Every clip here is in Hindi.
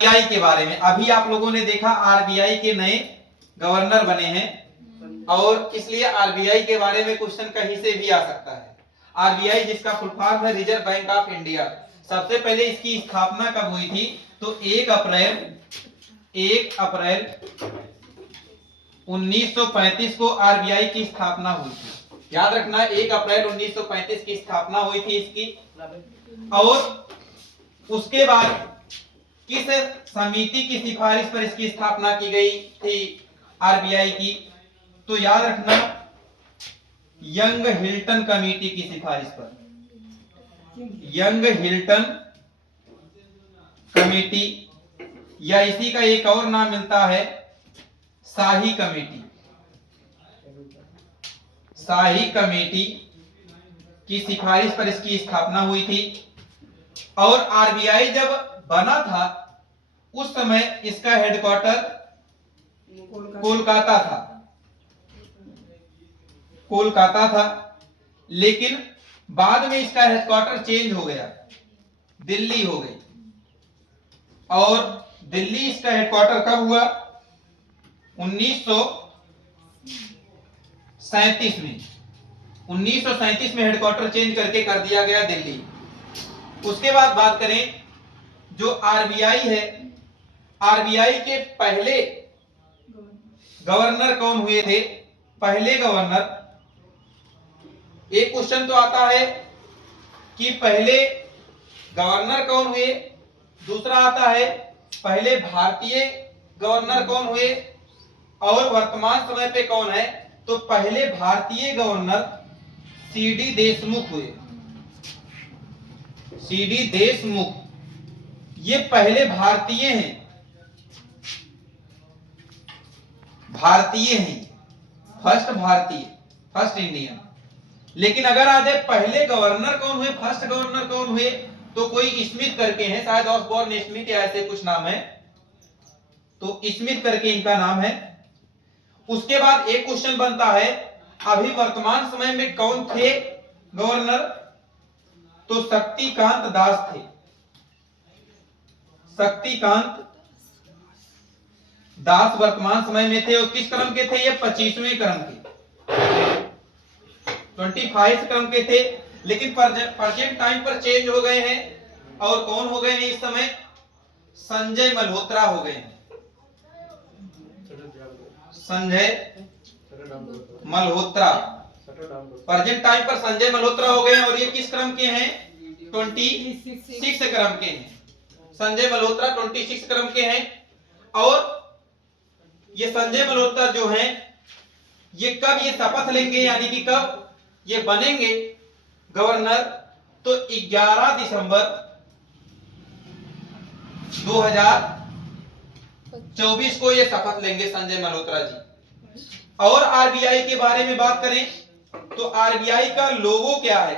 आरबीआई के बारे में अभी आप लोगों ने देखा आरबीआई के नए गवर्नर बने हैं और इसलिए आरबीआई के बारे में क्वेश्चन कहीं से भी आ सकता है। आरबीआई जिसका फुल फॉर्म है रिजर्व बैंक ऑफ इंडिया। सबसे पहले इसकी स्थापना कब हुई थी? तो 1 अप्रैल 1935 को आरबीआई की स्थापना हुई थी। याद रखना 1 अप्रैल 1935 की स्थापना हुई थी इसकी। और उसके बाद किस समिति की सिफारिश पर इसकी स्थापना की गई थी आरबीआई की? तो याद रखना यंग हिल्टन कमेटी की सिफारिश पर। यंग हिल्टन कमेटी या इसी का एक और नाम मिलता है शाही कमेटी। शाही कमेटी की सिफारिश पर इसकी स्थापना हुई थी। और आरबीआई जब बना था उस समय इसका हेडक्वार्टर कोलकाता था। लेकिन बाद में इसका हेडक्वार्टर चेंज हो गया, दिल्ली हो गई। और दिल्ली इसका हेडक्वार्टर कब हुआ? 1937 में। 1937 में हेडक्वार्टर चेंज करके कर दिया गया दिल्ली। उसके बाद बात करें जो आरबीआई है, आरबीआई के पहले गवर्नर कौन हुए थे? पहले गवर्नर, एक क्वेश्चन तो आता है कि पहले गवर्नर कौन हुए, दूसरा आता है पहले भारतीय गवर्नर कौन हुए और वर्तमान समय पे कौन है? तो पहले भारतीय गवर्नर सीडी देशमुख हुए। सीडी देशमुख ये पहले भारतीय हैं, फर्स्ट भारतीय, फर्स्ट इंडियन। लेकिन अगर आ जाए पहले गवर्नर कौन हुए, फर्स्ट गवर्नर कौन हुए, तो कोई स्मिथ करके हैं, शायद ऑसबॉर्न स्मिथ या ऐसे कुछ नाम है, तो स्मिथ करके इनका नाम है। उसके बाद एक क्वेश्चन बनता है अभी वर्तमान समय में कौन थे गवर्नर? तो शक्तिकांत दास थे। शक्तिकांत दास वर्तमान समय में थे। और किस क्रम के थे ये? 25वें क्रम के, 25 क्रम के थे। लेकिन प्रेजेंट टाइम पर चेंज हो गए हैं। और कौन हो गए हैं इस समय? संजय मल्होत्रा हो गए हैं। संजय मल्होत्रा प्रेजेंट टाइम पर संजय मल्होत्रा हो गए हैं। और ये किस क्रम के हैं? 26 क्रम के हैं। संजय मल्होत्रा 26 क्रम के हैं। और ये संजय मल्होत्रा जो हैं ये कब ये शपथ लेंगे, यानी कि कब ये बनेंगे गवर्नर? तो 11 दिसंबर 2024 को ये शपथ लेंगे संजय मल्होत्रा जी। और आरबीआई के बारे में बात करें तो आरबीआई का लोगो क्या है?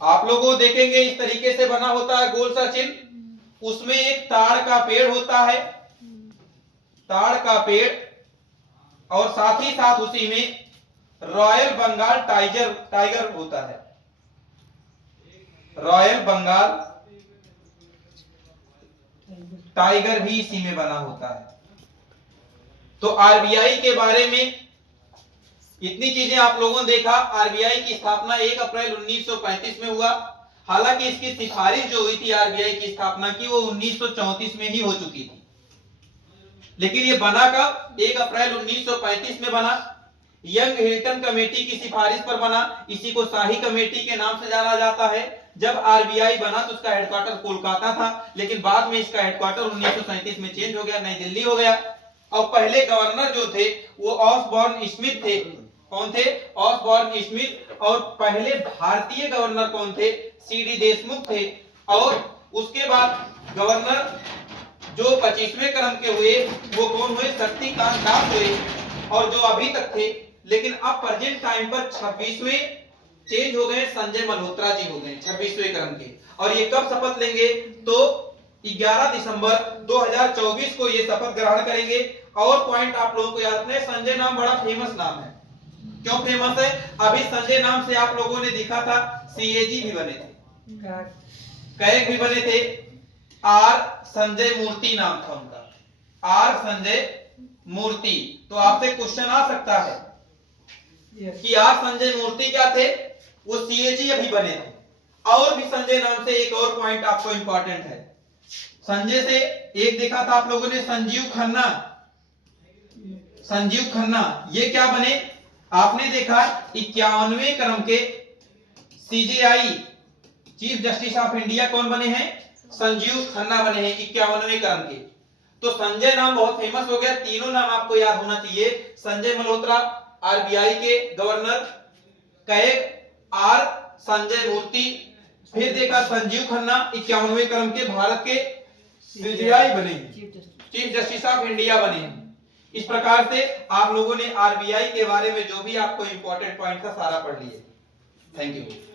आप लोगों देखेंगे इस तरीके से बना होता है गोल सा चिन्ह, उसमें एक ताड़ का पेड़ होता है, ताड़ का पेड़, और साथ ही साथ उसी में रॉयल बंगाल टाइगर होता है। रॉयल बंगाल टाइगर भी इसी में बना होता है। तो आरबीआई के बारे में इतनी चीजें आप लोगों ने देखा। आरबीआई की स्थापना 1 अप्रैल 1935 में हुआ। हालांकि इसकी सिफारिश जो हुई थी आरबीआई की स्थापना की वो 1934 में ही हो चुकी थी। लेकिन ये बना कब? 1 अप्रैल 1935 में बना। यंग हिल्टन कमेटी की सिफारिश पर बना। इसी को शाही कमेटी के नाम से जाना जाता है। जब आरबीआई बना तो उसका हेडक्वार्टर कोलकाता था, लेकिन बाद में इसका हेडक्वार्टर 1937 में चेंज हो गया, नई दिल्ली हो गया। और पहले गवर्नर जो थे वो ऑसबॉर्न स्मिथ थे। कौन थे? Osborne Smith. और पहले भारतीय गवर्नर कौन थे? सीडी देशमुख थे। और उसके बाद गवर्नर जो 25वें क्रम के हुए वो कौन हुए? शक्तिकांत दास हुए। और जो अभी तक थे, लेकिन अब प्रेजेंट टाइम पर 26वें चेंज हो गए, संजय मल्होत्रा जी हो गए 26वें क्रम के। और ये कब शपथ लेंगे? तो 11 दिसंबर 2024 को ये शपथ ग्रहण करेंगे। और पॉइंट आप लोगों को याद रखना है, संजय नाम बड़ा फेमस नाम है। क्यों फेमस है? अभी संजय नाम से आप लोगों ने देखा था सीएजी भी बने थे, कैग भी बने थे। आर संजय मूर्ति नाम था उनका, आर संजय मूर्ति। तो आपसे क्वेश्चन आ सकता है कि आर संजय मूर्ति क्या थे, वो सीएजी अभी बने थे। और भी संजय नाम से एक और पॉइंट आपको इंपॉर्टेंट है। संजय से एक देखा था आप लोगों ने संजीव खन्ना, संजीव खन्ना ये क्या बने, आपने देखा 51वें क्रम के CJI chief justice of India कौन बने हैं, संजीव खन्ना बने हैं 51वें क्रम के। तो संजय नाम बहुत फेमस हो गया, तीनों नाम आपको याद होना चाहिए। संजय मल्होत्रा आरबीआई के गवर्नर, कैग आर संजय मूर्ति, फिर देखा संजीव खन्ना 51वें क्रम के भारत के सीजेआई बने, चीफ जस्टिस ऑफ इंडिया बने। इस प्रकार से आप लोगों ने आरबीआई के बारे में जो भी आपको इंपॉर्टेंट पॉइंट था सारा पढ़ लिए। Thank you.